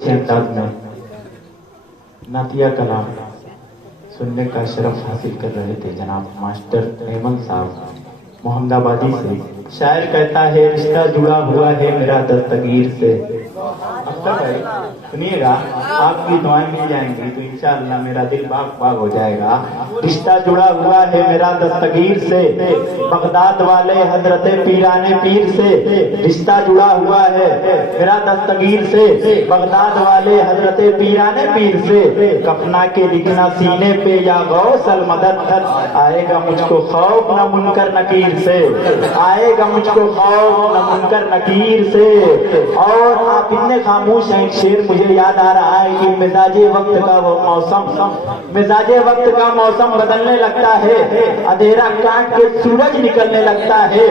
अंदाज में नातिया कलाम सुनने का शरफ हासिल कर रहे थे जनाब मास्टर हेमंत साहब मोहम्मदाबादी से। शायर कहता है रिश्ता जुड़ा हुआ है मेरा दस्तगीर से। अब तक है सुनिएगा, आपकी दुआएं मिल जाएंगी तो इंशाअल्लाह मेरा दिल बाग बाग हो जाएगा। रिश्ता जुड़ा हुआ है मेरा दस्तगीर से, बगदाद वाले हजरत पीराने पीर से। रिश्ता जुड़ा हुआ है मेरा दस्तगीर से, बगदाद वाले हजरत पीराने पीर से। कफना के लिखना सीने पे या गौसल मदद, आएगा मुझको खौफ न मुनकर नकीर से, आएगा मुझको खौफ न मुनकर नकीर से। और आप इतने खामोश हैं, शेर मुझे याद आ रहा है कि मिजाजे वक्त का वो मौसम, मिजाजे वक्त का मौसम बदलने लगता है, अंधेरा काट के सूरज निकलने लगता है।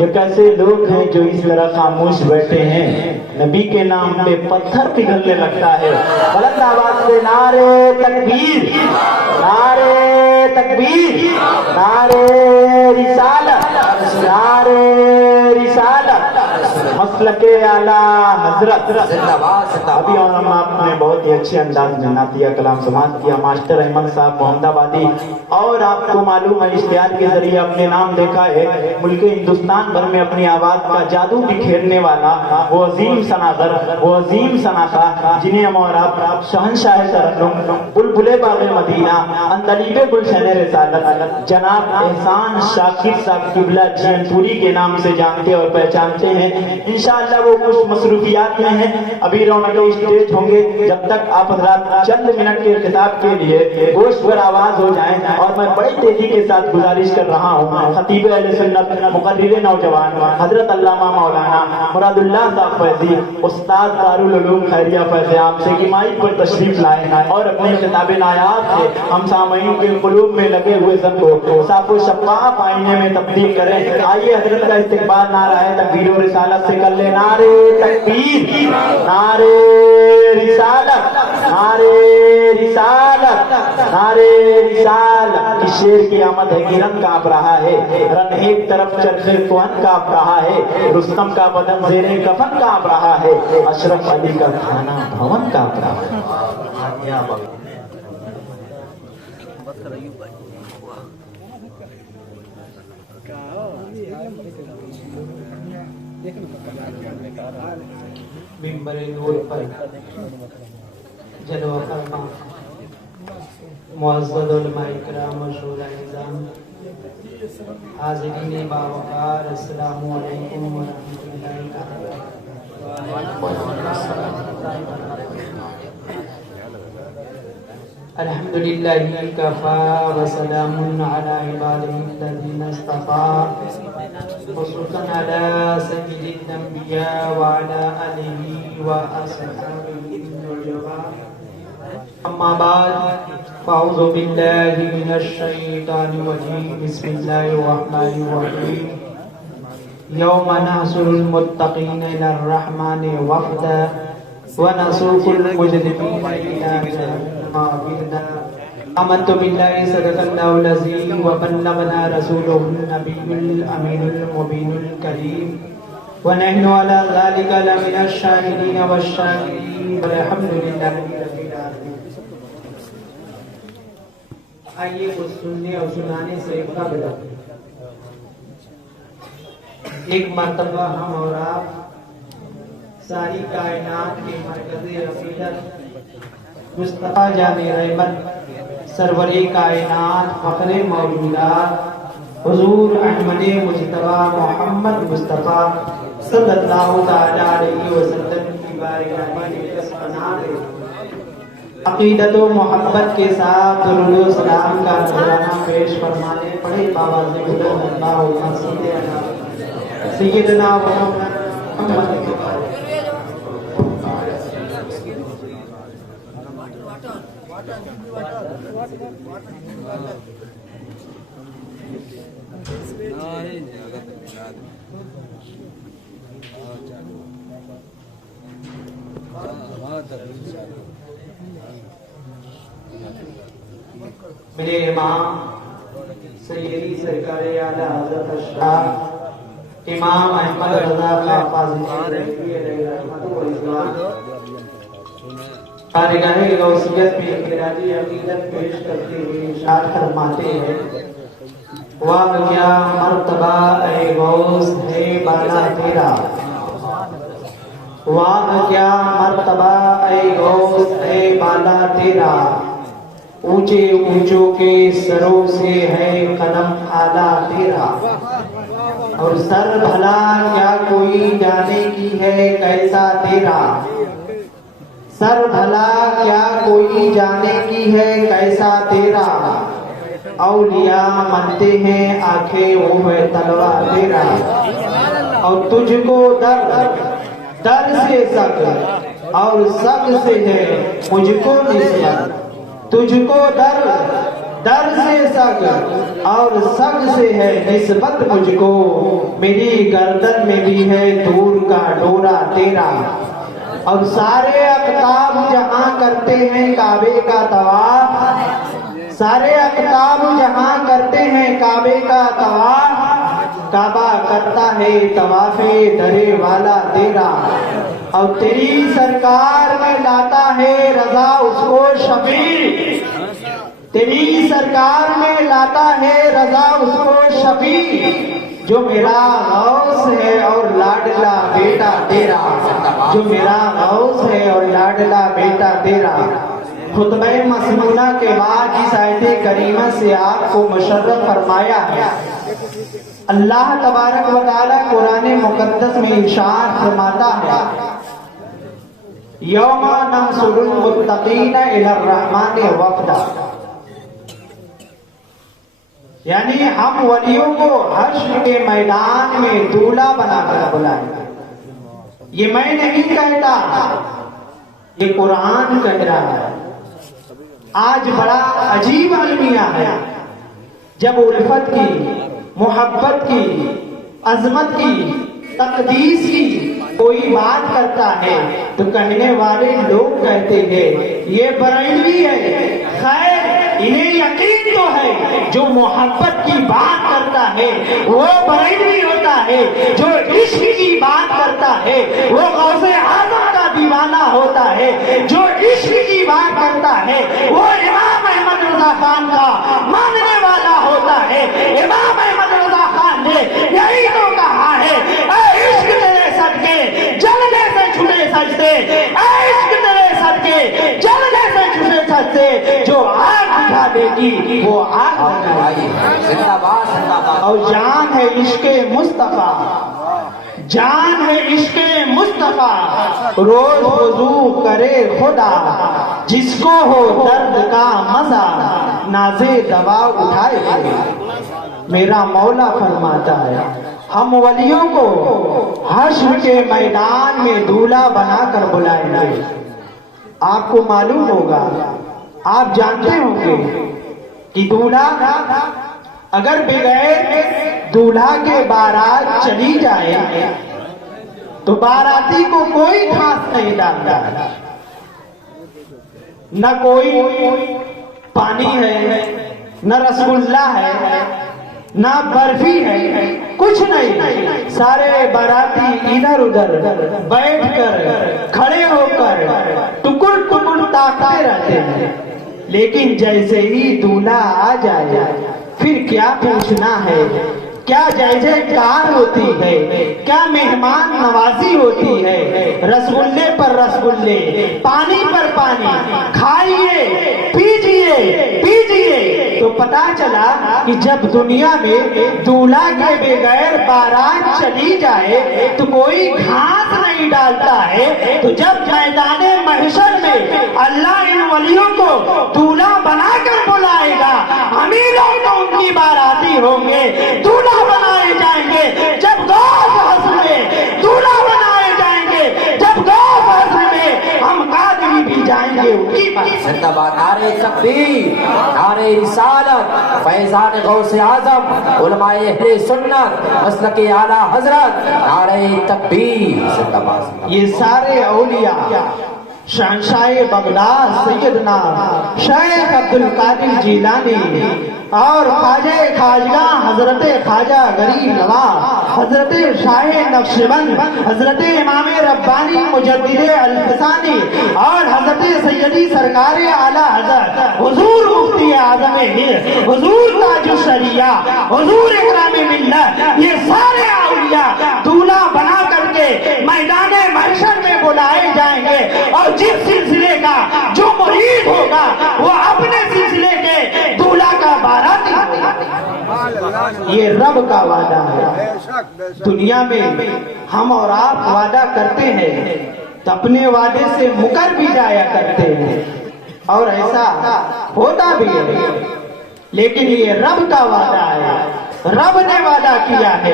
ये कैसे लोग हैं जो इस तरह खामोश बैठे हैं, नबी के नाम पे पत्थर पिघलने लगता है। बुलंद आवाज से नारे तकबीर, नारे तकबीर, नारे रिसालत, नारे रिसालत, मसलके आला हजरत। अभी और हम आपने बहुत ही अच्छे अंदाज में नातिया कलाम समाज किया मास्टर अहमद साहब मोहम्मदाबादी। और आपको मालूम है इश्तिहार के जरिए अपने नाम देखा है, मुल्क हिंदुस्तान भर में अपनी आवाज का जादू बिखेरने वाला वो अजीम सनागर, वो अजीम सनाखा जिन्हें हम और आप शहनशाह तरन्नुम, बुलबुले बाग़े मदीना, अंदलीबे गुलशन रिसालत जनाब एहसान शाकिर साहब किबला जियनपुरी के नाम से जानते और पहचानते हैं। इंशाअल्लाह वो कुछ मसरूफियात में हैं, अभी रौनक स्टेज होंगे। जब तक आप हज़रात चंद मिनट के खिताब के लिए गोश्त पर आवाज हो जाएं। और मैं बड़ी तेजी के साथ गुजारिश कर रहा हूँ खतीब अहले सुन्नत मुक़र्रिर नौजवान हजरत अल्लामा मौलाना मुरादुल्लाह साहब फैजी, उस्ताद दारुल उलूम खैरिया फैज़ आपसे कि माइक पर तशरीफ लाएं और अपने खिताब नायाब से हम सामईन के क़ुलूब में लगे हुए ज़म को साफ़ो शफ़ाफ़ आईने में तब्दील करें। आइए हजरत का इस्तक़बाल नारा है तकबीर और रिसालत से कर ले। नारे तकबीर, नारे रिसालत, नारे रिसालत, नारे रिसालत। इस शेर की आमद है कि रंग कांप रहा है, रन एक तरफ चरखे कुहन कांप रहा है, रुस्तम का बदन ज़ेरे कफन कांप रहा है, अशरफ अली का थाना भवन कांप रहा है। मिंबर नूर पर जलवा फरमा मुअज़्ज़ज़ उलमा इकराम और शूरा निज़ाम, हाज़िरीन बावक़ार, अस्सलामु अलैकुम व रहमतुल्लाहि अल्हम्दुलिल्लाहि कफ़ा व सलामुन अला इबादिहिल्लज़ीना इस्तफ़ा खुसूसन अला सय्यिदिल अंबिया व अला आलिहि व अस्हाबिहि अम्मा बाद फ़अऊज़ु बिल्लाहि मिनश शैतानिर रजीम बिस्मिल्लाहिर रहमानिर रहीम यौम नहशुरुल मुत्तक़ीना इलर रहमानि वफ़दा व नसूकुल मुजरिमीना इला जहन्नम विरदा। आमन्तु बिल्लाहि सदक़ल्लाहुल अज़ीम व बल्लगना रसूलुहुन नबियुल अमीनुल मुबीनुल करीम व नहनु अला ज़ालिका लमिनश शाहिदीन वश्शाकिरीन वल्हम्दुलिल्लाहि रब्बिल आलमीन। आइए कुछ सुनने और सुनाने से कबल एक मर्तबा हम और आप सारी कायनात के मरकज़े अक़ीदत मुस्तफ़ा जाने रहमत सरवरे कायनात फ़ख़्रे मौजूदात हुज़ूर अहमद मुज्तबा मोहम्मद मुस्तफ़ा सल्लल्लाहु तआला अलैहि वसल्लम की बारगाह में अक़ीदत व मोहब्बत के साथ दुरूद व सलाम का नज़राना पेश फरमाने पड़े बाबा सैयदना व मोहम्मद मेरे इमाम सैयदी सरकार आला हज़रत अशराफ इमाम अहमद रज़ा खां फाज़िल بارگاہ غوثیت میں خراج عقیدت پیش کرتے ہوئے ارشاد فرماتے ہیں واہ کیا مرتبہ اے غوث ہے بالا تیرا، واہ کیا مرتبہ اے غوث ہے بالا تیرا، اونچے اونچوں کے سروں سے ہے قدم اعلیٰ تیرا، اور سر بھلا کیا کوئی جانے کی ہے کیسا تیرا، سر بھلا کیا کوئی جانے کی ہے کیسا تیرا، اولیاء منتے ہیں آنکھیں وہ ہے تلوا تیرا، اور تجھ کو در سے سگ اور سگ سے ہے مجھ کو نسبت، تجھ کو در سے سگ اور سگ سے ہے نسبت مجھ کو، میری گردن میں بھی ہے دور کا ڈورا تیرا، اور سارے اقطاب جہاں کرتے ہیں کعبے کا طواف، سارے اقطاب جہاں کرتے ہیں کعبے کا طواف، کعبہ کرتا ہے طواف درے والا تیرا، اور تیری سرکار میں لاتا ہے رضا اس کو شفیع، تیری سرکار میں لاتا ہے رضا اس کو شفیع، جو میرا غوث ہے اور لاڈلا بیٹا تیرا، جو میرا غوث ہے اور لاڈلا بیٹا تیرا۔ خطبہ مسنونہ کے بعد اس آیت کریمہ سے آپ کو مشرف فرمایا ہے۔ اللہ تبارک و تعالی قرآن مقدس میں ارشاد فرماتا ہے یوم نحشر المتقین الی الرحمن وفدا، یعنی ہم ولیوں کو حشر کے میدان میں دولہا بنا کر بلائیں گے۔ یہ میں نہیں کہتا، یہ قرآن کہہ رہا ہے۔ آج بڑا عجیب المیہ ہے، جب الفت کی، محبت کی، عظمت کی، تقدیس کی کوئی بات کرتا ہے تو کہنے والے لوگ کہتے ہیں یہ بریلوی ہے۔ خیر انہیں یقین تو ہے جو محبت کی بات کرتا ہے وہ بریلوی ہوتا ہے، جو عشق کی بات کرتا ہے وہ غوث اعظم کا دیوانہ ہوتا ہے، جو عشق کی بات کرتا ہے وہ امام احمد رضا خان کا ماننے والا ہوتا ہے۔ امام احمد رضا خان نے یہی تو کہا ہے اے عشق تیرے صدقے جلنے سے چھٹے سجدے، اے عشق تیرے صدقے جلنے سے چھٹے سجدے، جو آگ بجھا دے گی وہ آگ بجھائے۔ اور جان ہے عشق مصطفیٰ، جان ہے عشق مصطفیٰ، روز وضو کرے خدا، جس کو ہو درد کا مزہ نازے دوا اٹھائے۔ میرا مولا فرماتا ہے ہم ولیوں کو حشر کے میدان میں دولہا بنا کر بلائیں گے۔ آپ کو معلوم ہوگا، آپ جانتے ہوں گے کہ دولہا اگر بغیر دولہا کے بارات چلی جائے تو باراتی کو کوئی ٹھانس نہیں ڈالتا، نہ کوئی پانی ہے، نہ رسگلہ ہے، نہ برفی ہے، کچھ نہیں۔ سارے باراتی ادھر ادھر بیٹھ کر کھڑے ہو کر ٹکڑ ٹکڑ تاکتے رہتے ہیں، لیکن جیسے ہی دولہا آ جائے پھر کیا پوچھنا ہے، کیا جے جے کار ہوتی ہے، کیا مہمان نوازی ہوتی ہے، رسگلے پر رسگلے، پانی پر پانی، کھائیے پیجیے پیجیے۔ تو پتا چلا کہ جب دنیا میں دولہا کے بغیر بارات چلی جائے تو کوئی گھاس نہیں ڈالتا ہے، تو جب میدان محشر میں اللہ ان ولیوں کو دولہا بنا کر بلائے گا، ہمیں لوگ تو ان کی باراتی ہوں گے، دولہا بنائے جائیں گے۔ جب غوث حسن میں دولہا بنائے جائیں گے، جب غوث حسن میں ہم قادری بھی جائیں گے ان کی بات۔ زندہ باد نعرہ تکبیر، نعرہ رسالت، فیضان غوث اعظم، علماء اہل سنت، مسلک اعلیٰ حضرت، نعرہ تکبیر، زندہ باد۔ یہ سارے اولیاء शहंशाह बगदाद सैयदना शेख अब्दुल कादिर जीलानी और ख्वाजा खाजगा हजरत ख्वाजा गरीब नवाज हजरत शाह नक्शबंद हजरत इमाम रब्बानी मुजद्दिद अल-फसानी और हजरत सैयदी सरकार आला हजरत हुजूर मुफ्ती आजम हिंद हुजूर ताजुश शरिया हुजूर इकराम मिल्लत, ये सारे औलिया दूल्हा बना करके मैदान महशर में बुलाए जाएंगे और जिस सिलसिले का जो मुरीद होगा वो अपने सिलसिले के दूल्हा का बाराती होगा। ये रब का वादा है। दुनिया में हम और आप वादा करते हैं तो अपने वादे से मुकर भी जाया करते हैं और ऐसा होता भी है, लेकिन ये रब का वादा है। रब ने वादा किया है,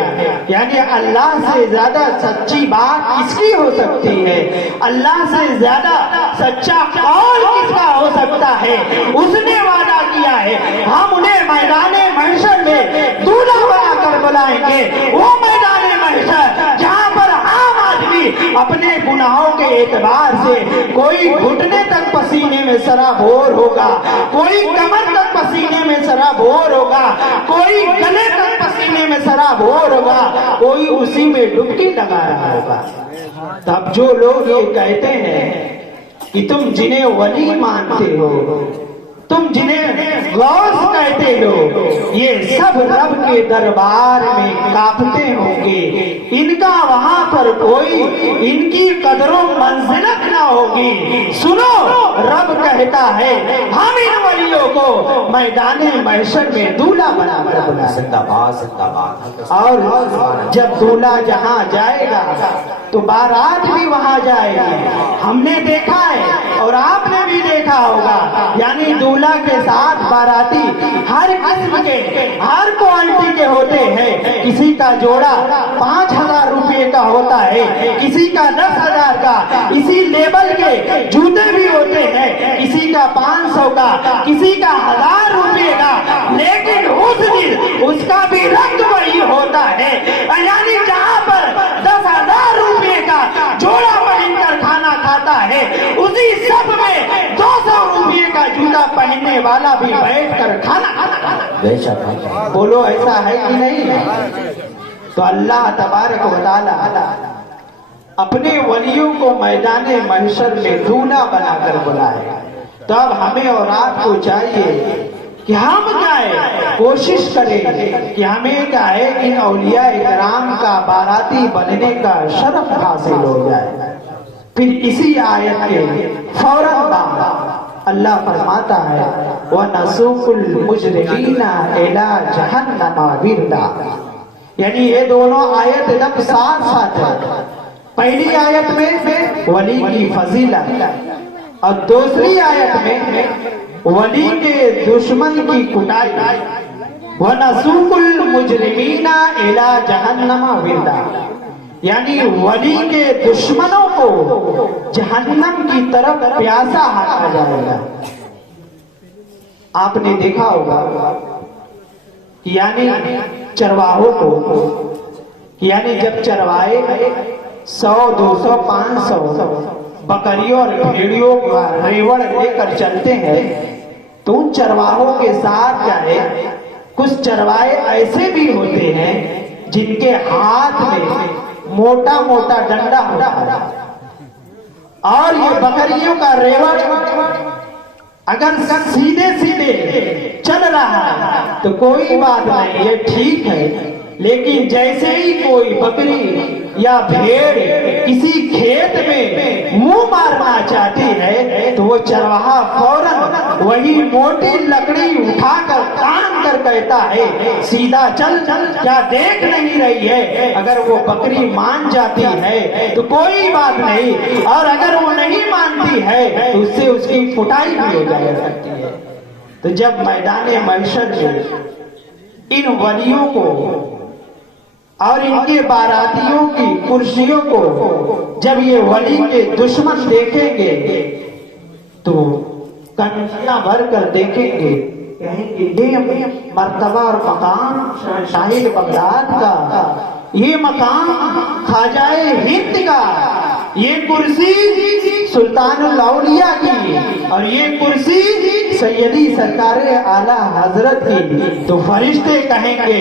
यानी अल्लाह से ज्यादा सच्ची बात किसकी हो सकती है, अल्लाह से ज्यादा सच्चा कौल किसका हो सकता है। उसने वादा किया है हम उन्हें मैदान महशर में दूल्हा बनाकर बुलाएंगे। वो मैदान महशर जहाँ पर आम आदमी अपने गुनाहों के एतबार से कोई घुटने तक पसीने में सराबोर होगा, कोई कमर तक पसीने में सराबोर होगा, कोई गले तक पसीने में सराबोर होगा, कोई उसी में डुबकी लगा रहा होगा। तब जो लोग ये कहते हैं कि तुम जिन्हें वली मानते हो, तुम जिन्हें गौस कहते हो, ये सब रब के दरबार में कांपते होंगे। इनका वहां पर कोई इनकी कदरों मंजिलत ना होगी। सुनो, रब कहता है हम इन वलियों को मैदान महशर में दूल्हा बनाकर बुलाएंगे। जिंदाबाद जिंदाबाद। और जब दूल्हा जहां जाएगा तो बारात भी वहां जाएगी। हमने देखा है और आपने भी देखा होगा, यानी दूल्हा के साथ बाराती हर किस्म के हर क्वालिटी के होते हैं। किसी का जोड़ा 5,000 रुपये का होता है, किसी का 10,000 का, इसी लेवल के जूते भी होते हैं, किसी का 500 का, किसी का 1,000 रुपये का, लेकिन उस दिन उसका भी रंग वही होता है। यानी जहाँ पर 10,000 रुपये का जोड़ा पहनकर खाना खाता है, उसी सब में 200 रुपये का जूता पहनने वाला भी बैठकर खाना खाता है। बेशक। बोलो ऐसा है कि नहीं? तो अल्लाह तबारक व तआला अपने वलियों को मैदान महशर में दूल्हा बनाकर बुलाए। तब हमें और आपको चाहिए कि हम जाए, कोशिश करें कि हमें क्या है, इन औलिया इकराम का बाराती बनने का शरफ हासिल हो जाए। फिर इसी आयत के फौरन बाद अल्लाह फरमाता है वनसूकुल मुजरिमीना इला जहन्नम विरदा। यानी ये दोनों आयत एकदम साथ साथ है। पहली आयत में वली की फजीलत और दूसरी आयत में वली के दुश्मन की कुटाई। वनसूकुल मुजरिमीना इला जहन्नम विरदा, यानी वली के दुश्मनों को जहन्नम की तरफ प्यासा हाका जाएगा। आपने देखा होगा कि यानी चरवाहों को, यानी जब चरवाए 100, 200, 500 बकरियों और भेड़ियों का रेवड़ लेकर चलते हैं, तो उन चरवाहों के साथ जाए कुछ चरवाहे ऐसे भी होते हैं जिनके हाथ में मोटा मोटा डंडा होता है, और ये बकरियों का रेवड़ अगर सीधे सीधे चल रहा है तो कोई बात नहीं, ये ठीक है। लेकिन जैसे ही कोई बकरी या भेड़ किसी खेत में मुंह मारना चाहती है तो वो चरवाहा फौरन वही मोटी लकड़ी उठाकर तान कर कहता है सीधा चल चल, क्या देख नहीं रही है। अगर वो बकरी मान जाती है तो कोई बात नहीं, और अगर वो नहीं मानती है तो उससे उसकी कुटाई भी हो जाया करती है। तो जब मैदान महशर में इन वलियों को और इनके बारातियों की कुर्सियों को जब ये वली के दुश्मन देखेंगे तो कंठियां भर कर देखेंगे, कहेंगे ये मर्तबा और मकाम शाहिद बगदाद का, ये मकाम ख्वाजाए हिंद का, ये कुर्सी सुल्तानुल औलिया की और ये कुर्सी सैयदी सरकार आला हजरत की। तो फरिश्ते कहेंगे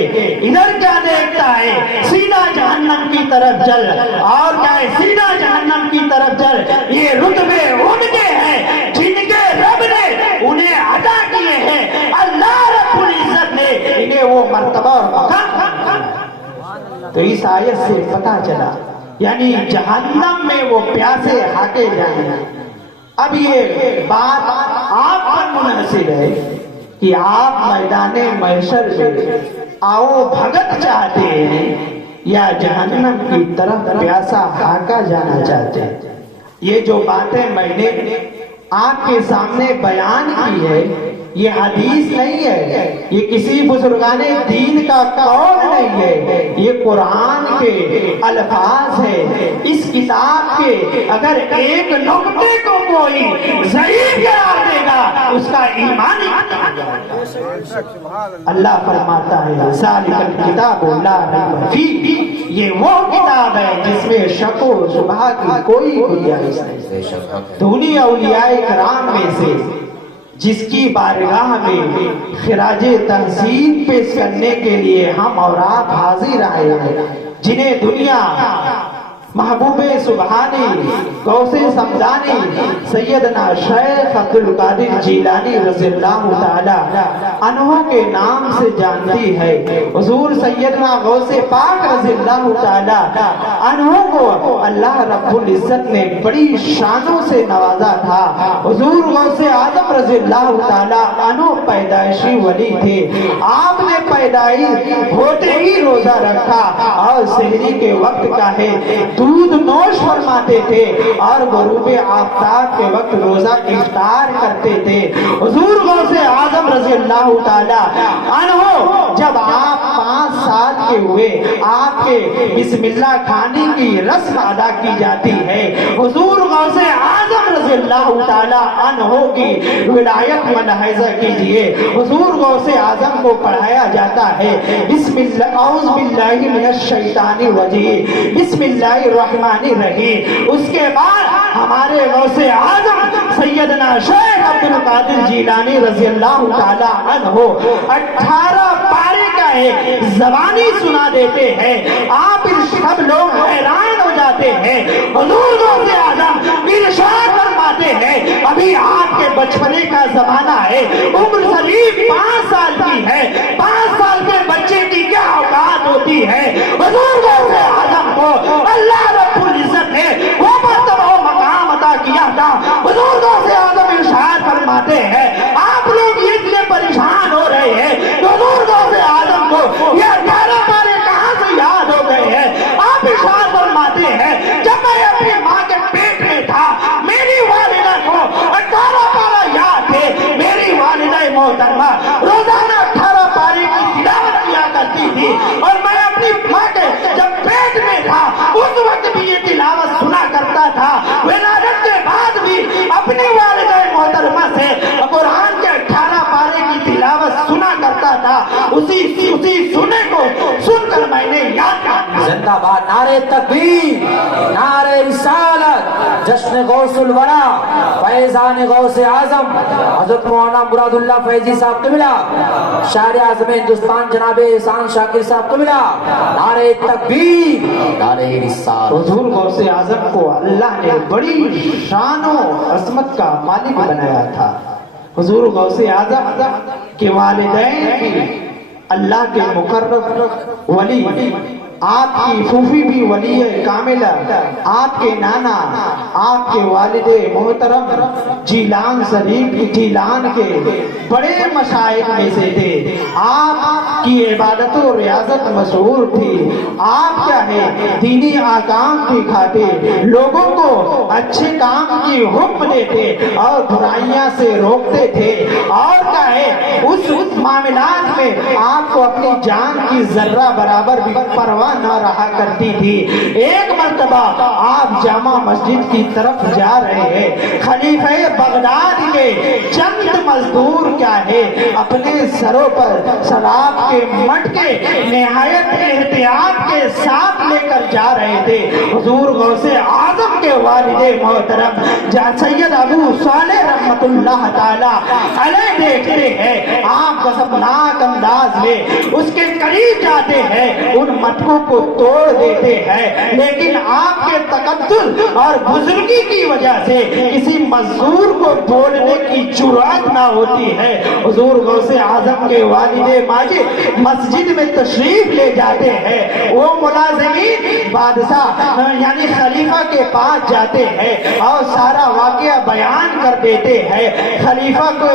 इधर क्या देखता है, सीधा जहन्नम की तरफ चल। और क्या है, सीधा जहन्नम की तरफ चल। ये रुतबे उनके हैं जिनके रब ने उन्हें अदा किए हैं। अल्लाह रब्बुल इज्जत ने इन्हें वो मर्तबा और मकाम। तो इस आयत से पता चला यानी जहन्नम में वो प्यासे हाके जाएंगे। अब ये बात आप पर मुनहसिर है कि आप मैदाने महशर में आओ भगत चाहते हैं या जहन्नम की तरफ प्यासा हाका जाना चाहते हैं। ये जो बातें मैंने आपके सामने बयान की है ये हदीस नहीं है, ये किसी बुजुर्गाने दीन का कौल नहीं है, ये कुरान के अल्फाज है। इस किताब के अगर एक नुक्ते को कोई ज़ईफ करार देगा उसका ईमान ही अल्लाह फरमाता है ज़ालिकल किताबु ला रैब फीह, ये वो किताब है जिसमें शक व शुबहा की कोई गुंजाइश नहीं। दुनिया औलियाए किराम में से जिसकी बारगाह में खिराजे तहसीन पेश करने के लिए हम और आप हाजिर आए हैं, जिन्हें दुनिया महबूबे सुबहानी गौसे समदानी सैयदना शेख अब्दुल कादिर जीलानी रज़ियल्लाहु ताला अन्हु के नाम से जानती है। हुजूर सैयदना गौसे पाक रज़ियल्लाहु ताला अन्हु को अल्लाह रब्बुल इज्जत ने बड़ी शानों से नवाजा था। हुजूर गौसे आजम रज़ियल्लाहु ताला अन्हु पैदाइशी वली थे। आपने पैदाइश होते ही रोजा रखा और सहरी के वक्त का है दूध नोश फरमाते थे और गुरूबे आफ्ताब के वक्त रोजा इफ्तार करते थे। हुजूर गौसे आजम रज़ियल्लाहु ताला अन्हु जब आप 5 साल के हुए आपके बिस्मिल्लाह खाने की रस्म अदा की जाती है। हुजूर गौसे आजम रज़ियल्लाहु ताला अन्हु की विलायत मुलाहिज़ा कीजिए। हुजूर गौसे आजम को पढ़ाया जाता है बिस्मिल्लाह औज़ु बिल्लाहि मिनश शैतानिर रजीम बिस्मिल्लाहिर रहमानिर रहीम। उसके बाद हमारे गौसे आजम सैयदना शेख अब्दुल कादिर जीलानी रज़ियल्लाहु ताला अन्हु 18 पारे का एक ज़बानी सुना देते हैं। आप सब लोग हैरान हो जाते हैं। हुजूर गौसे आजम इरशाद फरमाते हैं अभी आपके बचपने का जमाना है, उम्र सलीम 5 साल की है। 5 साल के बच्चे की क्या औकात होती है। हुजूर गौसे आजम को अल्लाह रब्बुल इज्जत ने वो मर्तबा वो मकाम अता किया था। हुजूर गौसे आजम इरशाद फरमाते हैं आप लोग इसलिए परेशान हो रहे हैं, हुजूर गौसे आजम को ये 18 पारे कहां से याद हो गए हैं। आप इरशाद फरमाते हैं जब मैं अपनी माँ के पेट में था मेरी वालिदा को 18 पारा याद थे। मेरी वालिदा मोहतरमा रोजाना 18 पारे की तिलावत किया करती थी और मैं अपनी माँ के जब पेट में था उस वक्त भी ये तिलावत सुना करता था। विलादत के बाद भी अपनी वालिदा मोहतरमा से कुरान के 18 पारे की तिलावत सुना करता था। उसी सुने को सुनकर मैंने याद किया। जिंदाबाद नारे तकबीर, नारे रिसालत, जश्न गौसुल वरा, फैजान गौसे आजम हजरत मौलाना मुरादुल्लाह फैजी साहब क़िबला, शायर आज़म हिंदुस्तान जनाब एहसान शाकिर साहब क़िबला, नारे तकबीर, नारे रिसालत। हुजूर गौसे आजम को अल्लाह ने बड़ी शानो अज़मत का मालिक बनाया था। हुजूर गौसे आजम के वालिदैन की अल्लाह के मुकर्रब वली, आपकी फूफी भी वली कामिला, आपके नाना आपके वालिदे मोहतरम जीलान शरीफ जीलान के बड़े मशाइख में से थे। आपकी इबादत और रियाजत मशहूर थी। आप क्या है दीनी आकाम की खातिर लोगों को अच्छे काम की हुक्म देते और बुराइयां से रोकते थे। और क्या है उस मामलात में आपको अपनी जान की जर्रा बराबर भी परवाह परवाह न रहा करती थी। एक मर्तबा आप जामा मस्जिद की तरफ जा रहे हैं, खलीफे बगदाद के चंद मजदूर क्या है अपने सरों पर शराब के मटके निहायत एहतियात के साथ लेकर जा रहे थे। हुजूर गौसे आजम के वालिदे मोहतरम सैयद अबू सालेह रहमतुल्लाह ताला अलैह देखते हैं, आप गजबनाक अंदाज में उसके करीब जाते हैं, उन मटकों को तोड़ देते हैं, लेकिन आपके तकद्दुर और बुजुर्गी की वजह से किसी मजदूर को बोलने की जुर्रत ना होती है। हुजूर गौसे आजम के वालिदे माजिद मस्जिद में तशरीफ ले जाते हैं, वो मुलाजिमीन बादशाह यानी खलीफा के पास जाते हैं और सारा वाकया बयान कर देते हैं। खलीफा को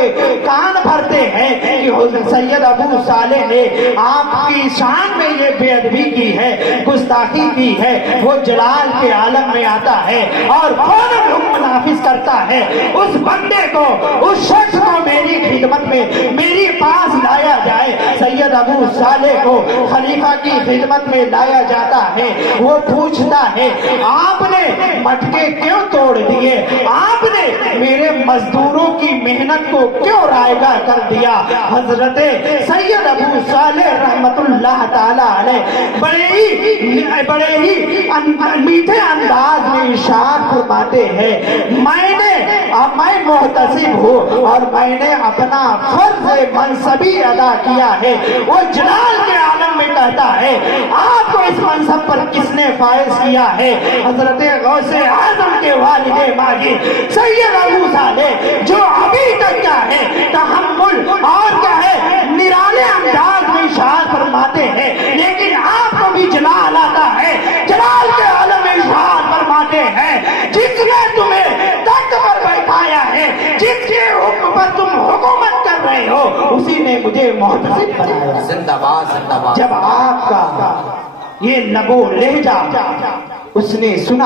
कान भरते हैं कि सैयद अबू सालेह ने आपकी शान में ये बेअदबी की है, गुस्ताखी की है। वो जलाल के आलम में आता है और फौरन हुक्म नाफिज करता है, उस बंदे को, उस शख्स को मेरी खिदमत में मेरे पास लाया जाए। सैयद अबू सालेह को खलीफा की खिदमत में लाया जाता है। वो पूछता है, आपने मटके क्यों तोड़ दिए, आपने मेरे मजदूरों की मेहनत को क्यों रायगा कर दिया। हजरत सैयद अबू सालेह रहमतुल्लाह ताला अलैह बड़े ही मीठे अंदाज में इशारा फरमाते हैं, मैं मोहतसिब हूँ और मैंने अपना फर्ज मनसबी अदा किया है। वो जलाल के आलम में कहता है, आपको इस मनसब पर किसने फायज किया है। हजरत गौसे आजम के वालिदे माजिद सैयद अबू सालेह जो अभी तक क्या है तहम्मुल और क्या है निराले अंदाज में इशारा फरमाते हैं, लेकिन आपको भी जलाल आता है, जलाल के आलम में इशारा फरमाते हैं, जिसने तुम्हें तख्त पर बैठाया है, जिसके हुक्म पर तुम हुकूमत कर रहे हो, उसी ने मुझे मोहतसिब बनाया। जिंदाबाद जिंदाबाद। जब आपका ये लबो लहजा उसने सुना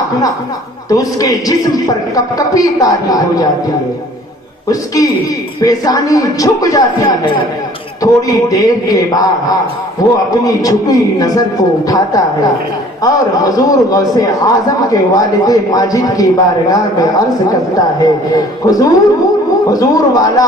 तो उसके जिस्म पर कपकपी तारी हो जाती है, उसकी पेशानी झुक जाती है। थोड़ी देर के बाद वो अपनी झुकी नजर को उठाता है और हुजूर गौसे आजम के वालिदे माजिद की बारगाह में अर्ज करता है, हुजूर वाला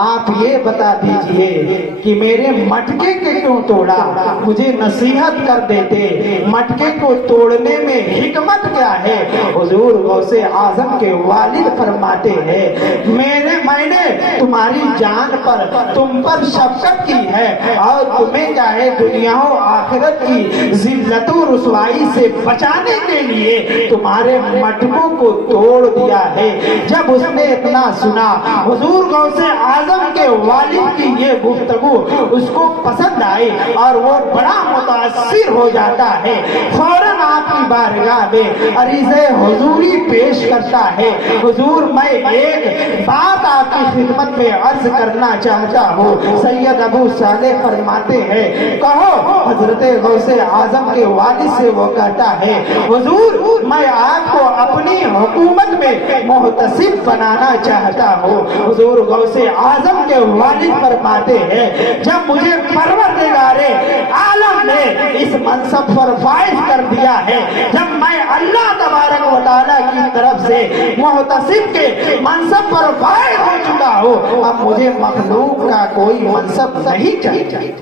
आप ये बता दीजिए कि मेरे मटके के क्यों तोड़ा, मुझे नसीहत कर देते, मटके को तोड़ने में हिकमत क्या है। हुजूर गौसे आजम के वालिद फरमाते हैं, मैंने तुम्हारी जान पर तुम पर शफकत की है और तुम्हें क्या है दुनिया और आखिरत की जिल्लत और रुसवाई से बचाने के लिए तुम्हारे मटकों को तोड़ दिया है। जब उसने इतना सुना, हुजूर गौसे आजम के वालिद की ये गुफ्तगू उसको पसंद आई और वो बड़ा मुतासिर हो जाता है। फौरन आपकी बारगाह में अरीज़े हुजूरी पेश करता है, हुजूर मैं एक बात आपकी खिदमत में अर्ज करना चाहता हूँ। सैयद अबू सालेह फरमाते हैं, कहो। हजरत गौसे आजम के वालिद से वो कहता है, हुजूर मैं आपको अपनी हुकूमत में मुहतसिब बनाना चाहता हूँ। हुजूर गौसे आजम के वालिद फरमाते हैं, जब मुझे परवरदिगारे आलम ने इस मनसब पर फाइज कर दिया है, जब मैं अल्लाह तबारक व तआला की तरफ से मुहतसिब के मनसब पर फाइज हो चुका हूँ, अब मुझे मखलूक का कोई मनसब नहीं चाहिए।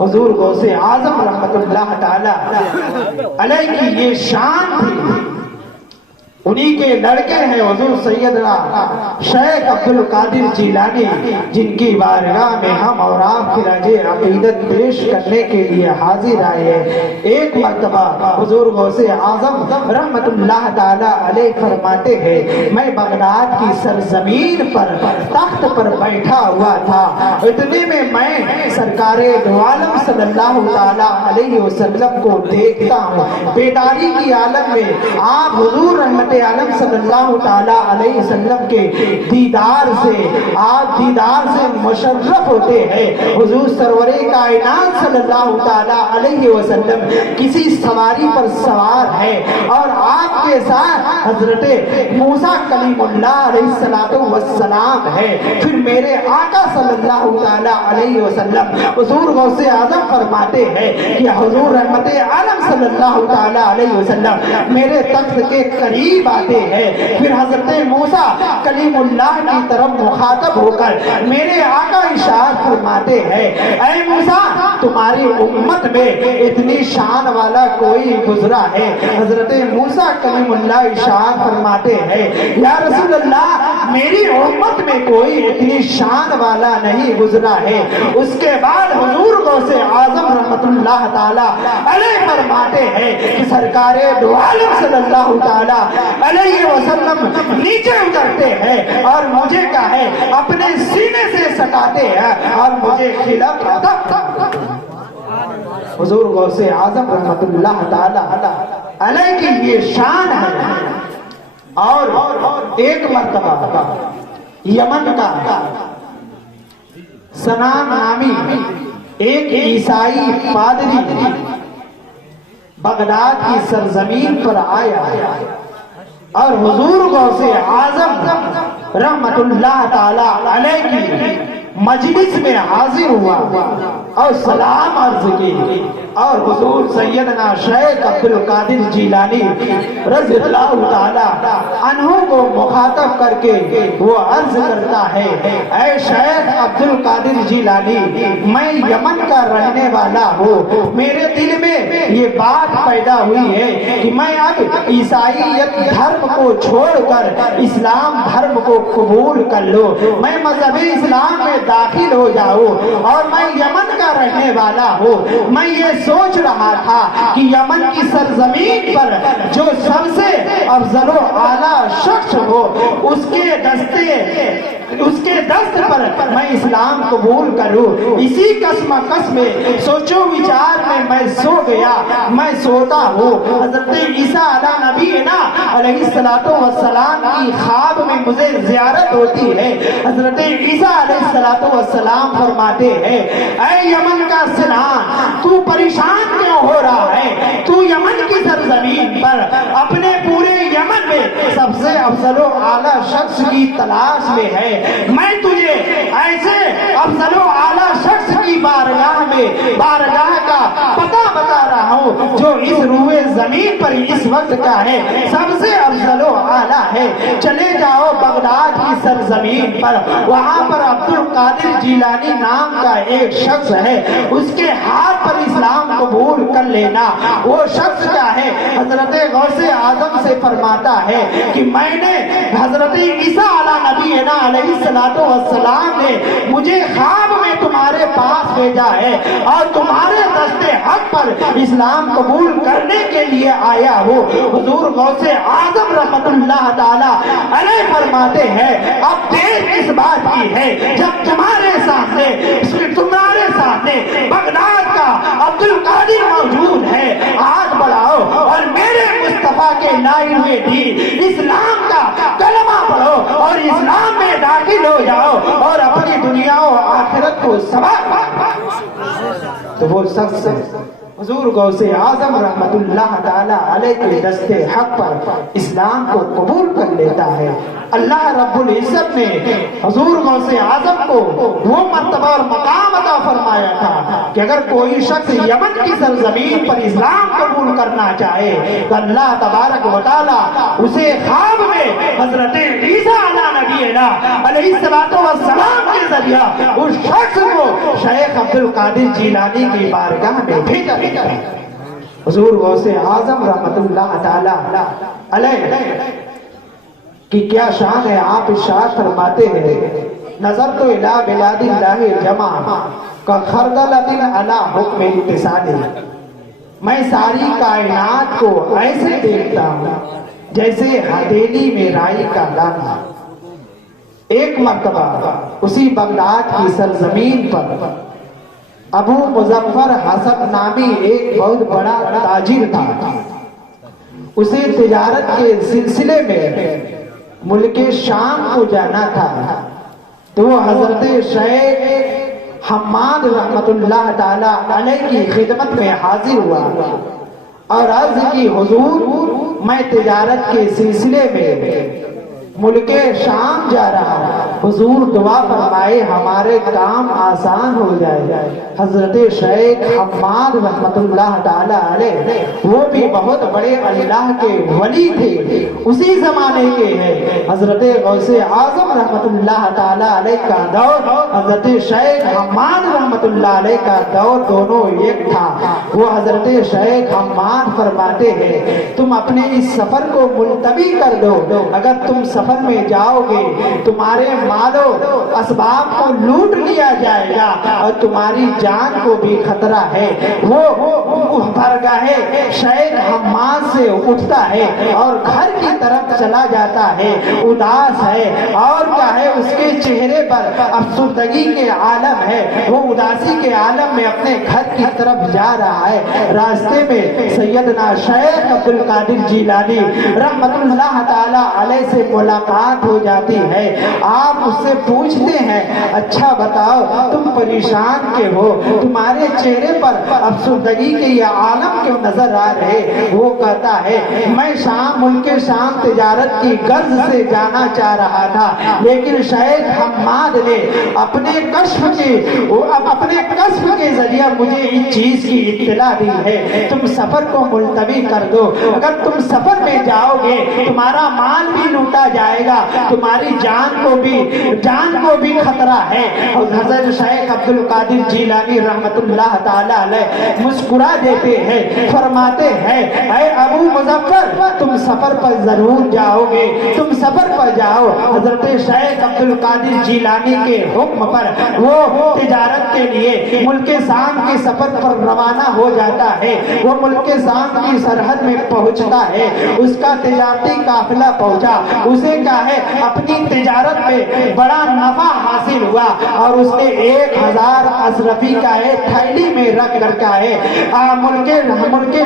हुजूर गौसे आजम रहमतुल्लाह ताला अलैह की ये शान थी। उन्हीं के लड़के हैं हुजूर सैयदना शेख अब्दुल कादिर जिलानी, जिनकी बारगाह में हम और आप खिराजे अकीदत पेश करने के लिए हाजिर आए हैं। एक मर्तबा हुजूर गौसे आजम रहमतुल्लाह ताला अलैह फरमाते हैं, मैं बगदाद की सरजमीन पर तख्त पर बैठा हुआ था, इतने में मैं सरकारे दो आलम सल्लल्लाहु ताला अलैहि वसल्लम को देखता हूँ। बेदारी की आलम में आप हुजूर रहमत आलम सल्लल्लाहु ताला अलैहि वसल्लम के दीदार से, आप दीदार से मुशर्रफ होते हैं। हुजूर सरवरे कायनात सल्लल्लाहु ताला अलैहि वसल्लम किसी सवारी पर सवार है और आपके साथ हजरत मूसा कलीमुल्लाह अलैहिस्सलातु वस्सलाम है। फिर मेरे आका सल्लल्लाहु ताला अलैहि वसल्लम हुजूर गौसे आजम फरमाते हैं कि हुजूर रहमत आलम सल्लल्लाहु ताला अलैहि वसल्लम मेरे तख्त के करीब आते हैं। फिर हजरत मूसा कलीमुल्लाह की तरफ मुखातब होकर मेरे आका इशारा फरमाते हैं, ऐ मूसा तुम्हारी उम्मत में इतनी शान वाला कोई गुजरा है। हजरत मूसा कलीमुल्लाह इशारा फरमाते हैं, या रसूल अल्लाह मेरी उम्मत में कोई इतनी शान वाला नहीं गुजरा है। उसके बाद हुजूर गौसे आजम रहमतुल्लाह ताला अलैहि फरमाते हैं कि सरकारे दो आलम सल्लल्लाहु ताला अलैहि वसल्लम नीचे उतरते हैं और मुझे क्या है अपने सीने से सटाते हैं और मुझे खिलाफत हुजूर गौसे आजम रहमतुल्लाह ताला अलैहि की ये शान है। और एक मर्तबा यमन का सनान नामी एक ईसाई पादरी बगदाद की सरजमीन पर आया और हुजूर गौसे आजम रहमतुल्लाह ताला अलैहि की मजलिस में हाजिर हुआ और सलाम अर्ज की और हुजूर सैयदना शेख अब्दुल कादिर जिलानी रज़ियल्लाहु ताला अन्हु को मुखातब करके वो अर्ज करता है, ऐ शेख अब्दुल कादिर जिलानी मैं यमन का रहने वाला हूँ। मेरे दिल में ये बात पैदा हुई है कि मैं अब ईसाईयत धर्म को छोड़कर इस्लाम धर्म को कबूल कर लो, मैं मजहबी इस्लाम में दाखिल हो जाऊं और मैं यमन का रहने वाला हूँ। मैं ये सोच रहा था कि यमन की सरजमीन पर जो सबसे अफजल आला शख्स हो उसके दस्त पर मैं इस्लाम कबूल करूं। इसी कसमकस में सोचो विचार में मैं सो गया। मैं सोता हूँ, हज़रत ईसा अला नबी ना अलैहिस्सलातु वस्सलाम की ख्वाब में मुझे ज़ियारत होती है। हज़रत ईसा अलैहिस्सलातु वस्सलाम फरमाते हैं, ऐ यमन का सिनान तू परेशान क्यों हो रहा है? तू यमन की सरजमीन पर अपने पूरे यमन में सबसे अफजल आला शख्स की तलाश में है। मैं तुझे ऐसे अफजल आला शख्स की बारगाह का पता बता रहा हूँ जो इस रूए जमीन पर इस वक्त का है सबसे अफजल आला है। चले जाओ बगदाद की सरजमीन पर, वहाँ पर अब्दुल कादिर जिलानी नाम का एक शख्स है, उसके हाथ पर इस्लाम कबूल कर लेना। वो शख्स क्या है? हजरत गौसे आजम से फरमाता है कि मैंने हजरत ईसा अला नबी अलैहिस्सलातु वस्सलाम ने मुझे ख्वाब में तुम्हारे पास भेजा है और तुम्हारे दस्ते हक पर इस्लाम कबूल करने के लिए आया हूँ। हुजूर गौसे आजम रहमतुल्लाह ताला अलैहि फरमाते हैं, अब देर इस बात की है जब तुम्हारे सामने बगदाद का अब्दुल कादिर मौजूद है, हाथ बढ़ाओ और मेरे मुस्तफा के लाए हुए दीन इस्लाम का कलमा पढ़ो और इस्लाम में दाखिल हो जाओ और अपनी दुनिया और आखिरत को सबक। तो वो शख्स हुजूर गौसे आजम रहमतुल्लाह ताला अलैहि के दस्ते हक पर इस्लाम को कबूल कर लेता है। अल्लाह रब्बुल इज्जत ने हुजूर गौसे आजम को वो मर्तबा और मकाम अता फरमाया था कि अगर कोई शख्स यमन की सरजमीन पर इस्लाम कबूल करना चाहे तो अल्लाह तबारक व तआला उसे ख्वाब में हजरत ईसा अला नबी अलैहिस्सलातु वस्सलाम के जरिया उस शख्स को शेख अब्दुल कादिर जिलानी की बारगाह में भेजा। हुजूर गौसे आजम रहमतुल्लाह ताला अलैहि की क्या शान है। आप इरशाद फरमाते हैं, नजर तो इला बिलादिल्लाहि जमा का खरदलतिन अला हुक्म इत्तिसाली। मैं सारी कायनात को ऐसे देखता हूँ जैसे हथेली में राई का दाना। एक मर्तबा उसी बगदाद की सरजमीन पर अबू मुजफ्फर हसन नामी एक बहुत बड़ा ताजिर था। اسے تجارت کے سلسلے میں ملک شام کو جانا تھا، تو وہ حضرت شیخ حماد رحمت اللہ تعالی علیہ کی خدمت میں حاضر ہوا اور عرض کی حضور میں تجارت کے سلسلے میں ملک شام جا رہا ہوں، حضور دعا فرمائے ہمارے کام آسان ہو جائے۔ حضرت شیخ حماد رحمت اللہ تعالی علیہ وہ بھی بہت بڑے اللہ کے ولی تھے، اسی زمانے کے ہیں۔ حضرت غوث اعظم رحمت اللہ تعالی علیہ کا دور، حضرت شیخ حماد رحمت اللہ علیہ کا دور، دونوں ایک تھا۔ وہ حضرت شیخ حماد فرماتے ہیں تم اپنے اس سفر کو ملتوی کر دو، اگر تم سفر میں جاؤ گے تمہارے مالو اسباب کو لوٹ لیا جائے گا اور تمہاری جان کو بھی خطرہ ہے۔ وہ بارگاہ شیخ حماد سے اٹھتا ہے اور گھر کی طرف چلا جاتا ہے، اداس ہے اور کیا ہے اس کے چہرے پر افسردگی کے عالم ہے، وہ اداسی کے عالم میں اپنے گھر کی طرف جا رہا ہے۔ راستے میں سیدنا شیخ عبد القادر جیلانی رحمت اللہ تعالی علیہ سے ملاقات ہو جاتی ہے۔ آپ اس سے پوچھتے ہیں اچھا بتاؤ تم پریشان کیوں ہو، تمہارے چہرے پر افسردگی کے یہ عالم کیوں نظر آ رہے؟ وہ کہتا ہے میں شام ملک شام تجارت کی غرض سے جانا چاہ رہا تھا، لیکن شیخ حماد نے اپنے کشف کے ذریعہ مجھے اس چیز کی اطلاع دی ہے، تم سفر کو ملتوی کر دو، اگر تم سفر میں جاؤ گے تمہارا مال بھی لوٹا جائے گا، تمہاری جان کو بھی خطرہ ہے۔ اور حضرت شیخ عبد القادر جیلانی رحمت اللہ تعالی علیہ مسکرا دیتے ہیں، فرماتے ہیں اے ابو مظفر تم سفر پر ضرور جاؤ گے، تم سفر پر جاؤ۔ حضرت شیخ عبد القادر جیلانی کے حکم پر وہ تجارت کے لیے ملک شام کے سفر پر روانہ ہو جاتا ہے۔ وہ ملک شام کی سرحد میں پہنچتا ہے، اس کا تجارتی قافلہ پہنچا، اسے کیا ہے اپنی تجارت میں بڑا نفع حاصل ہوا اور اس نے 1000 اشرفی کا ہے تھیلی میں رکھ کر کا ہے ملک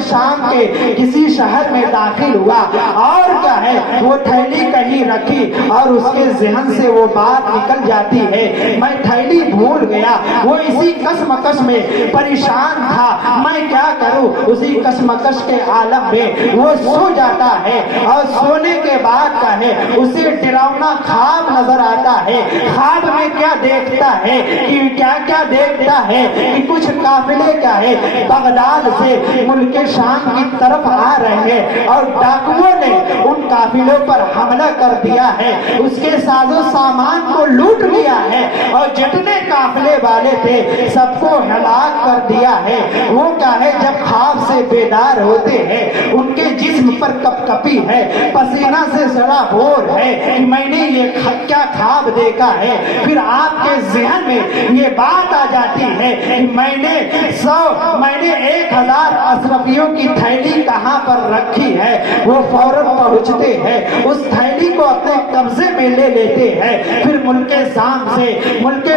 شام کے کسی شہر میں داخل ہوا اور کیا ہے وہ تھیلی کہیں رکھی اور اس کے ذہن سے وہ بات نکل جاتی ہے میں تھیلی بھول گیا۔ وہ اسی کشمکش میں پریشان تھا، میں کیا کروں؟ اسی کشمکش کے عالم میں وہ سو جاتا ہے اور سونے کے بعد کا ہے اسے ڈراؤنا خواب نظر آتا ہے۔ خواب میں کیا دیکھتا ہے کہ کیا دیکھتا ہے کہ کچھ قافلے کیا ہے بغداد سے ملک شام کی طرف آ رہے ہیں اور ڈاکوؤں نے ان قافلوں پر حملہ کر دیا ہے، اس کے ساز و سامان کو لوٹ لیا ہے اور جتنے قافلے والے تھے سب کو ہلاک کر دیا ہے۔ وہ کیا ہے جب خواب سے بیدار ہوتے ہیں ان کے جسم پر کپ کپی ہے، پسینہ سے سڑا بور ہے کہ میں نے یہ کیا خواب دیکھا ہے۔ پھر آپ کے ذہن میں یہ بات آ جاتی ہے کہ میں نے 1000 اشرفیوں کی تھیلی کہاں پر رکھی ہے۔ وہ فوراً پہنچتے ہیں، اس تھیلی کو اپنے قبضے میں لے لیتے ہیں، پھر ملک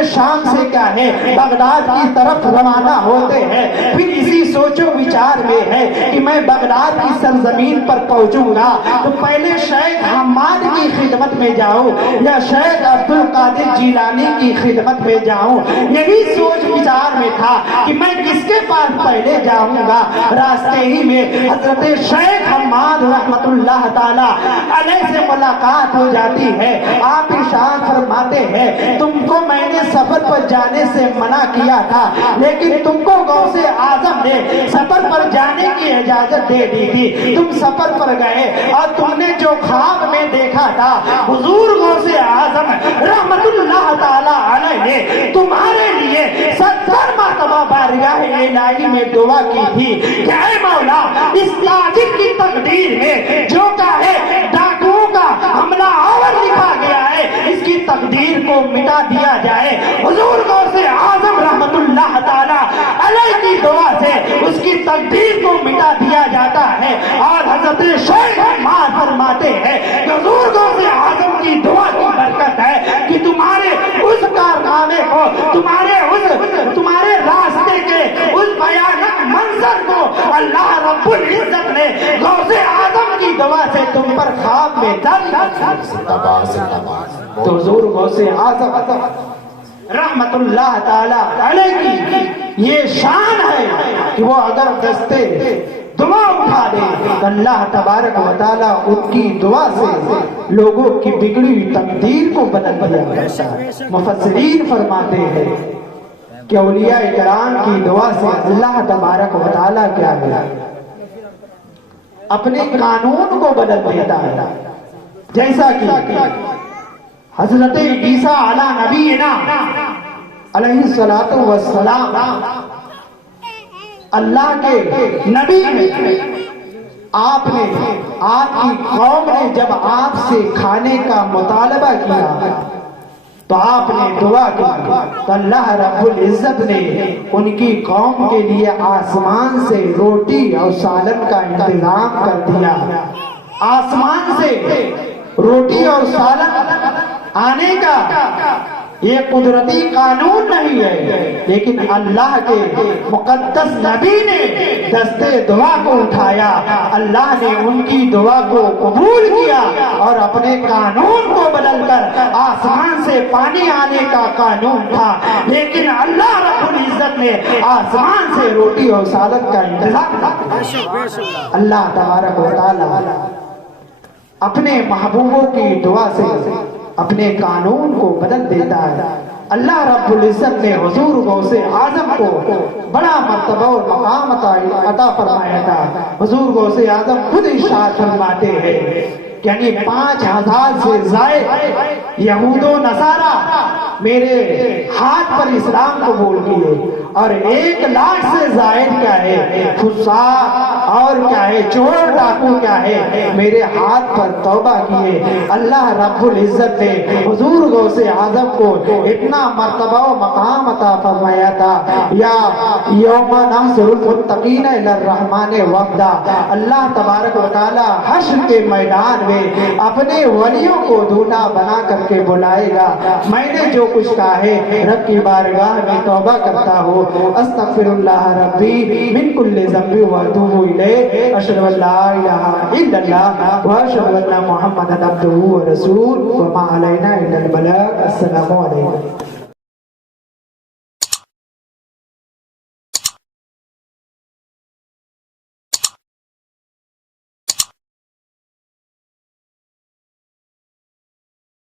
شام سے کیا ہے بغداد کی طرف روانہ ہوتے ہیں۔ پھر اسی سوچ و وچار میں ہے کہ میں بغداد کی سرزمین پر پہنچوں گا تو پہلے شیخ حماد کی خدمت میں جاؤں یا شیخ عبد القادر جیلانی کی خدمت میں جاؤں۔ یہی سوچ وچار میں تھا کہ میں کس کے پاس پہلے جاؤں گا۔ راستے ہی میں حضرت شیخ حماد رحمت اللہ تعالی علیہ سے ملاقات ہو جاتی ہے۔ آپ ارشاد فرماتے ہیں تم کو میں نے سفر پر جانے سے منع کیا تھا، لیکن تم کو غوث اعظم نے سفر پر جانے کی اجازت دے دی تھی، تم سفر پر گئے اور تم نے جو خواب میں دیکھا تھا حضور غوث اعظم رحمت اللہ تعالی علیہ نے تمہارے لیے 70 مرتبہ بارگاہ الہی میں دعا کی تھی کہ اے مولا اس تاجر کی تقدیر میں جو ہے ڈاکوؤں کا حملہ آور لکھا گیا ہے اس کی تقدیر کو مٹا دیا جائے۔ حضور غوث اعظم رحمت اللہ تعالی علیہ کی دعا سے اس کی تقدیر کو مٹا دیا جاتا ہے اور حضرت شیخ حماد فرماتے ہیں کہ حضور غوث اعظم کی دعا کی برکت ہے کہ تمہارے اس کارنامے کو تمہارے راستے کے اس بھیانک منظر کو اللہ رب العزت نے غوث اعظم کی دعا سے تم پر خواب میں تو حضور غوث اعظم رحمت اللہ تعالی علیہ کی یہ شان ہے کہ وہ اگر دستے دعا اٹھا دے تو اللہ تبارک و تعالی ان کی دعا سے لوگوں کی بگڑی تقدیر کو بدل دیا۔ مفسرین فرماتے ہیں کہ اولیاء کرام کی دعا سے اللہ تبارک و تعالی کیا ہے اپنے قانون کو بدل دیتا ہے، جیسا کہ حضرت عیسیٰ علی نبینا علیہ السلام اللہ کے نبی ہیں، آپ کی قوم نے جب آپ سے کھانے کا مطالبہ کیا تو آپ نے دعا کی تو اللہ رب العزت نے ان کی قوم کے لیے آسمان سے روٹی اور سالن کا انتظام کر دیا۔ آسمان سے روٹی اور سالن آنے کا یہ قدرتی قانون نہیں ہے، لیکن اللہ کے مقدس نبی نے دستے دعا کو اٹھایا، اللہ نے ان کی دعا کو قبول کیا اور اپنے قانون کو بدل کر آسمان سے پانی آنے کا قانون تھا، لیکن اللہ رب العزت نے آسمان سے روٹی اور سالن کا انتظام کیا۔ اللہ تبارک و تعالی اپنے محبوبوں کی دعا سے اپنے قانون کو بدل دیتا ہے۔ اللہ رب العزت نے حضور غوث اعظم کو بڑا مرتبہ اور مقام عطا فرمایا تھا۔ حضور غوث اعظم خود ارشاد فرماتے ہیں یعنی 5000 سے زائد یہود و نصارہ میرے ہاتھ پر اسلام قبول کیے اور 1 لاکھ سے زائد کیا ہے فساق اور کیا ہے چور ڈاکو کیا ہے میرے ہاتھ پر توبہ کیے۔ اللہ رب العزت نے حضور غوث اعظم کو اتنا مرتبہ و مقام عطا فرمایا تھا، یا یوم نحشر المتقین الی الرحمن وفدا، اللہ تبارک و تعالی حشر کے میدان میں اپنے ولیوں کو دولہا بنا کر کے بلائے گا۔ میں نے جو کچھ کہا ہے رب کی بارگاہ میں توبہ کرتا ہوں، استغفر اللہ ربی من کل ذنب واتوب الیہ، اشہد ان لا الہ الا اللہ واشہد ان محمدا عبدہ ورسولہ وما علینا الا البلاغ۔ السلام علیکم۔